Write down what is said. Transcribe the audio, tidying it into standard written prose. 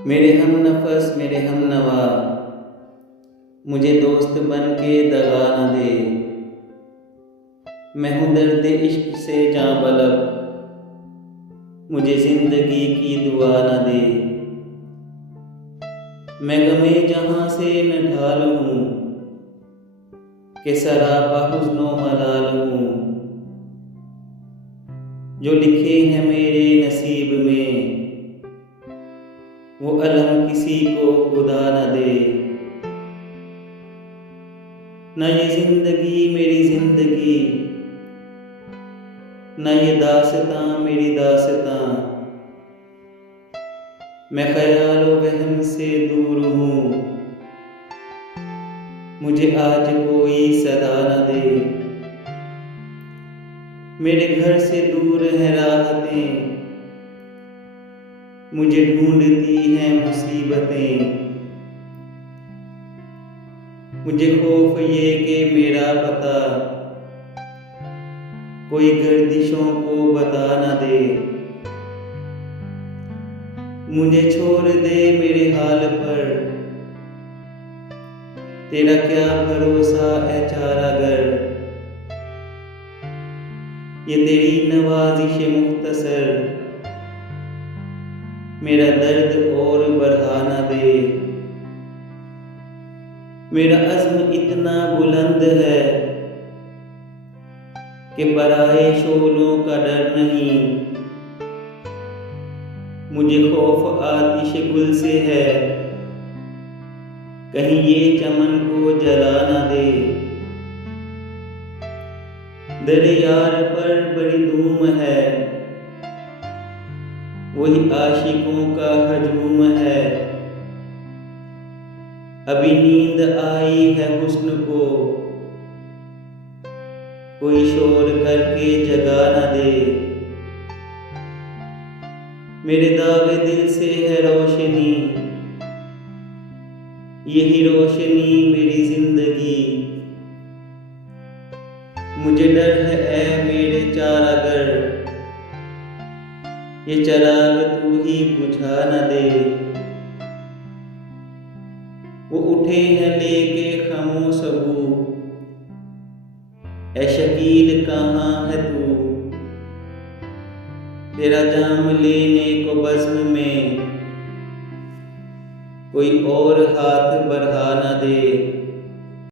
मेरे हम नफस मेरे हम नवा, मुझे दोस्त बन के दगा न दे। मैं हूँ दर्द इश्क से जां बलब, मुझे ज़िंदगी की दुआ न दे। मैं गमे जहाँ से न ढाल हूँ, कि सरापा हुस्नो मलाल हूँ। जो लिखे हैं मेरे नसीब में, वो अलम किसी को खुदा न दे। न ये ज़िंदगी मेरी ज़िंदगी, न ये दास्तां मेरी दास्तां। मैं ख्याल व वहम से दूर हूँ, मुझे आज कोई सदा न दे। मेरे घर से दूर हैं राहतें, मुझे ढूंढती हैं मुसीबतें। मुझे खौफ ये कि मेरा पता कोई गर्दिशों को बता न दे। मुझे छोड़ दे मेरे हाल पर, तेरा क्या भरोसा है चारागर। ये तेरी नवाजिश मुख्तसर, मेरा दर्द और बढ़ा न दे। मेरा अज़्म इतना बुलंद है कि पराए शोलों का डर नहीं। मुझे खौफ आतिश गुल से है, कहीं ये चमन को जला न दे। दर यार पर बड़ी धूम है, वही आशिकों का हजूम है। अभी नींद आई है हुस्न को, कोई शोर करके जगा न दे। मेरे दागे दिल से है रोशनी, यही रोशनी मेरी जिंदगी। मुझे डर है ऐ मेरे चारागर, ये चराग तू ही बुझा न दे। वो उठे हैं लेके खामोश सबू, ऐ शकील कहाँ है तू। तेरा जाम लेने को बज़्म में कोई और हाथ बढ़ा न दे।